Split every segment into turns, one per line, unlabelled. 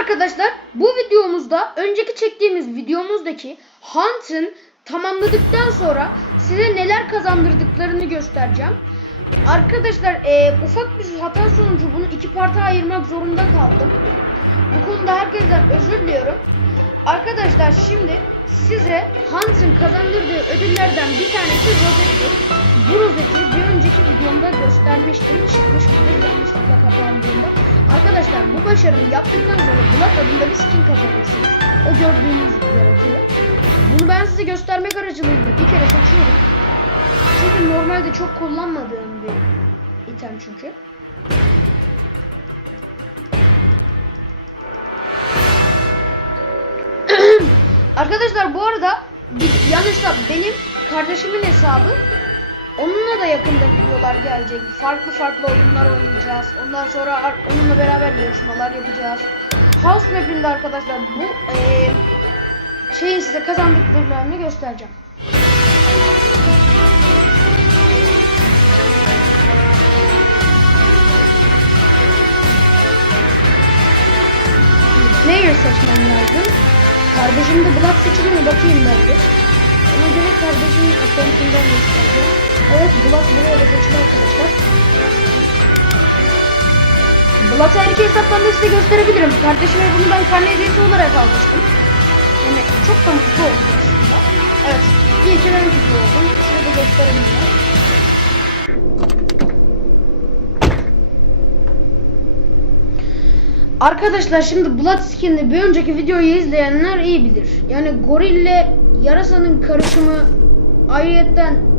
arkadaşlar. Bu videomuzda önceki çektiğimiz videomuzdaki Hunt'ın tamamladıktan sonra size neler kazandırdıklarını göstereceğim. Arkadaşlar e, ufak bir hata sonucu bunu iki parta ayırmak zorunda kaldım. Bu konuda herkesten özür diliyorum. Arkadaşlar şimdi size Hunt'ın kazandırdığı ödüllerden bir tanesi rozeti. Bu rozeti bir önceki videomda göstermiştim. Çıkmış mıdır yanlışlıkla kapandığında. Arkadaşlar bu başarıyı yaptıktan sonra Blood adında bir skin kazanırsınız. O gördüğünüz yaratığı. Bunu ben size göstermek aracılığıyla bir kere seçiyorum. Çünkü normalde çok kullanmadığım bir item çünkü. Arkadaşlar bu arada bir yan hesap benim kardeşimin hesabı. Onunla da yakında videolar gelecek. Farklı farklı oyunlar oynayacağız. Ondan sonra onunla beraber yarışmalar yapacağız. House Map'inde arkadaşlar bu eee şeyin size kazandıklarını göstereceğim. Player seçmem lazım. Kardeşim de Black seçili mi bakayım ben bir. Ona göre kardeşimin akkontundan göstereceğim. Evet Black buraya da seçili arkadaşlar. İki hesaptan da size gösterebilirim. Kardeşime bunu ben karne hediyesi olarak almıştım. Yani çok da mutlu oldum aslında. Evet. İyi ki ben mutlu oldum. Size de gösteremeyeceğim. Arkadaşlar şimdi Blood Skin'de bir önceki videoyu izleyenler iyi bilir. Yani gorille yarasanın karışımı ayrıyetten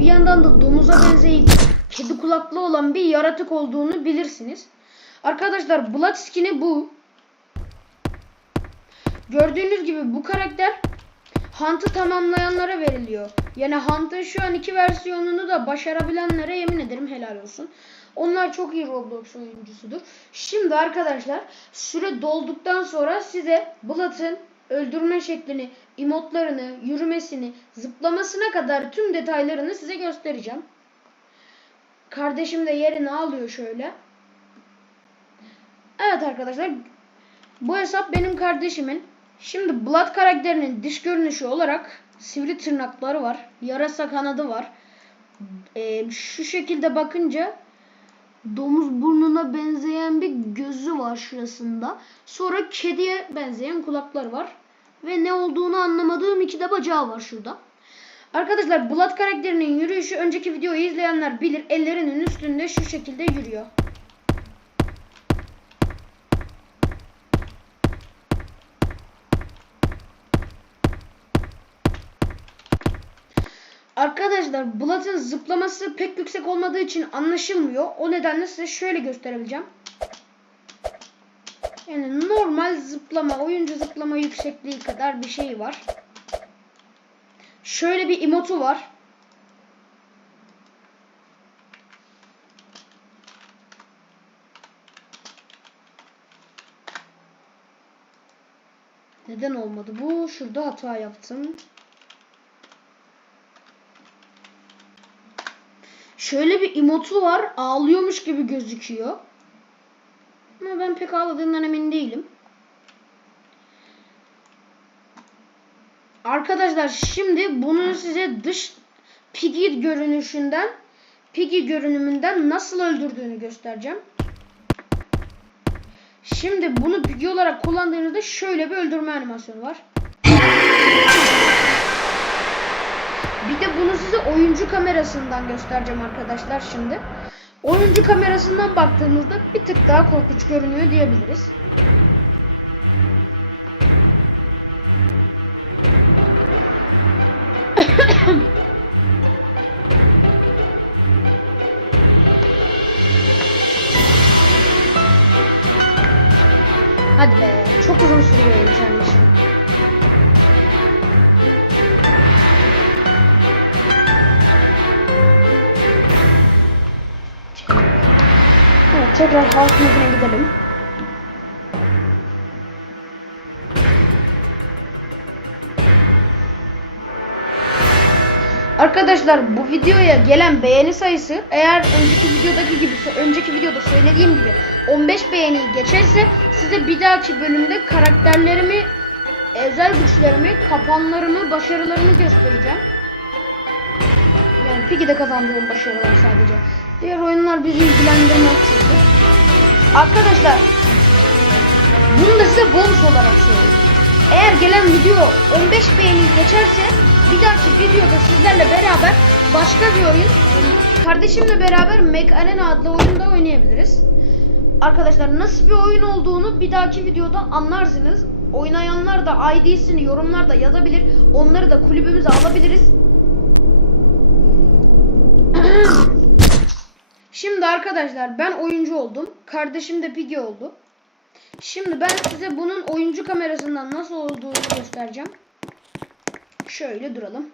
bir yandan da domuza benzeyip kedi kulaklı olan bir yaratık olduğunu bilirsiniz. Arkadaşlar Blood bu. Gördüğünüz gibi bu karakter Hunt'ı tamamlayanlara veriliyor. Yani Hunt'ın şu an iki versiyonunu da başarabilenlere yemin ederim helal olsun. Onlar çok iyi Roblox oyuncusudur. Şimdi arkadaşlar süre dolduktan sonra size Blood'ın öldürme şeklini, emotlarını, yürümesini, zıplamasına kadar tüm detaylarını size göstereceğim. Kardeşim de yerini alıyor şöyle. Evet arkadaşlar bu hesap benim kardeşimin. Şimdi Blood karakterinin dış görünüşü olarak sivri tırnakları var. Yarasa kanadı var. Ee, şu şekilde bakınca domuz burnuna benzeyen bir gözü var şurasında. Sonra kediye benzeyen kulakları var. Ve ne olduğunu anlamadığım iki de bacağı var şurada. Arkadaşlar Blood karakterinin yürüyüşü önceki videoyu izleyenler bilir. Ellerinin üstünde şu şekilde yürüyor. Arkadaşlar Blood'ın zıplaması pek yüksek olmadığı için anlaşılmıyor. O nedenle size şöyle gösterebileceğim. Yani normal zıplama, oyuncu zıplama yüksekliği kadar bir şey var. Şöyle bir emotu var. Neden olmadı bu? Şurada hata yaptım. Şöyle bir emotu var. Ağlıyormuş gibi gözüküyor. Ama ben pek ağladığından emin değilim. Arkadaşlar şimdi bunu size dış Piggy görünüşünden Piggy görünümünden nasıl öldürdüğünü göstereceğim. Şimdi bunu Piggy olarak kullandığınızda şöyle bir öldürme animasyonu var. Oyuncu kamerasından göstereceğim arkadaşlar şimdi. Oyuncu kamerasından baktığımızda bir tık daha korkunç görünüyor diyebiliriz. Hadi be, çok uzun sürüyor internetim. Tekrar halk müziğine gidelim. Arkadaşlar bu videoya gelen beğeni sayısı eğer önceki videodaki gibi önceki videoda söylediğim gibi 15 beğeniyi geçerse size bir dahaki bölümde karakterlerimi, özel güçlerimi, kapanlarımı, başarılarımı göstereceğim. Yani Piggy'de kazandığım başarılar sadece. Diğer oyunlar bizi ilgilendirmez çünkü. Arkadaşlar bunu da size bonus olarak söyleyeyim. Eğer gelen video 15 beğeni geçerse bir dahaki videoda sizlerle beraber başka bir oyun kardeşimle beraber Mac Arena adlı oyunda oynayabiliriz. Arkadaşlar nasıl bir oyun olduğunu bir dahaki videoda anlarsınız. Oynayanlar da ID'sini yorumlarda yazabilir. Onları da kulübümüze alabiliriz. Şimdi arkadaşlar ben oyuncu oldum. Kardeşim de Piggy oldu. Şimdi ben size bunun oyuncu kamerasından nasıl olduğunu göstereceğim. Şöyle duralım.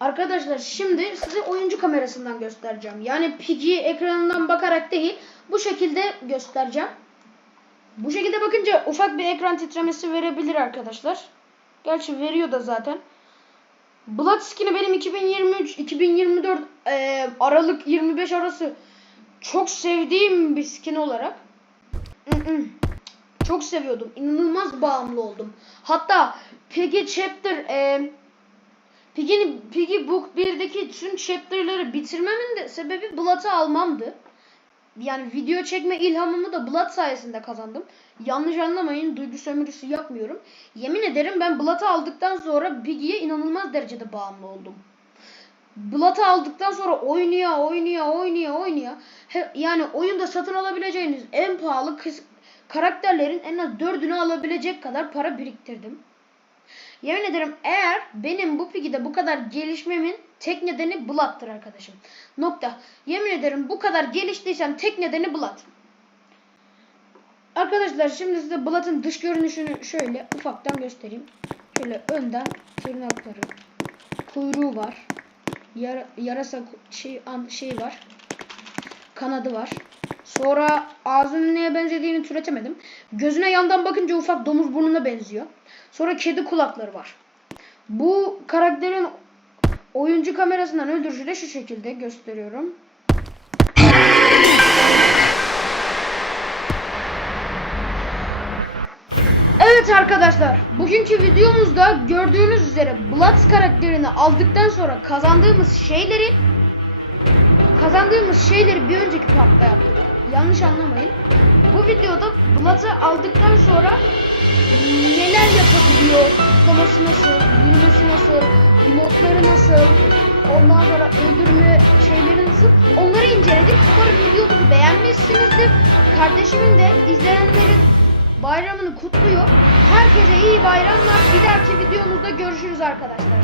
Arkadaşlar şimdi size oyuncu kamerasından göstereceğim. Yani Piggy ekranından bakarak değil bu şekilde göstereceğim. Bu şekilde bakınca ufak bir ekran titremesi verebilir arkadaşlar. Gerçi veriyor da zaten. Blood benim 2023 2024 e, Aralık 25 arası çok sevdiğim bir skin olarak çok seviyordum. İnanılmaz bağımlı oldum. Hatta Piggy Chapter e, Piggy, Piggy Book 1'deki tüm chapter'ları bitirmemin de sebebi Blood'ı almamdı. Yani video çekme ilhamımı da Blood sayesinde kazandım. Yanlış anlamayın duygu sömürüsü yapmıyorum. Yemin ederim ben Blood'ı aldıktan sonra Piggy'ye inanılmaz derecede bağımlı oldum. Blood'ı aldıktan sonra oynaya oynaya oynaya oynaya yani oyunda satın alabileceğiniz en pahalı karakterlerin en az dördünü alabilecek kadar para biriktirdim. Yemin ederim eğer benim bu Piggy'de bu kadar gelişmemin tek nedeni Blood'tır arkadaşım. Nokta. Yemin ederim bu kadar geliştiysem tek nedeni Blood. Arkadaşlar şimdi size Blood'ın dış görünüşünü şöyle ufaktan göstereyim. Şöyle önden tırnakları, kuyruğu var. Yara, yarasa şey an şey var. Kanadı var. Sonra ağzının neye benzediğini türetemedim. Gözüne yandan bakınca ufak domuz burnuna benziyor. Sonra kedi kulakları var. Bu karakterin oyuncu kamerasından öldürüşü de şu şekilde gösteriyorum. Evet arkadaşlar, bugünkü videomuzda gördüğünüz üzere Bloods karakterini aldıktan sonra kazandığımız şeyleri kazandığımız şeyleri bir önceki partta yaptık. Yanlış anlamayın. Bu videoda Blood'ı aldıktan sonra neler yapabiliyor, tutlaması nasıl, yürümesi nasıl, emotları nasıl, ondan sonra öldürme şeyleri nasıl onları inceledik. Umarım videomuzu beğenmişsinizdir. Kardeşimin de izleyenlerin bayramını kutluyor. Herkese iyi bayramlar. Bir dahaki videomuzda görüşürüz arkadaşlar.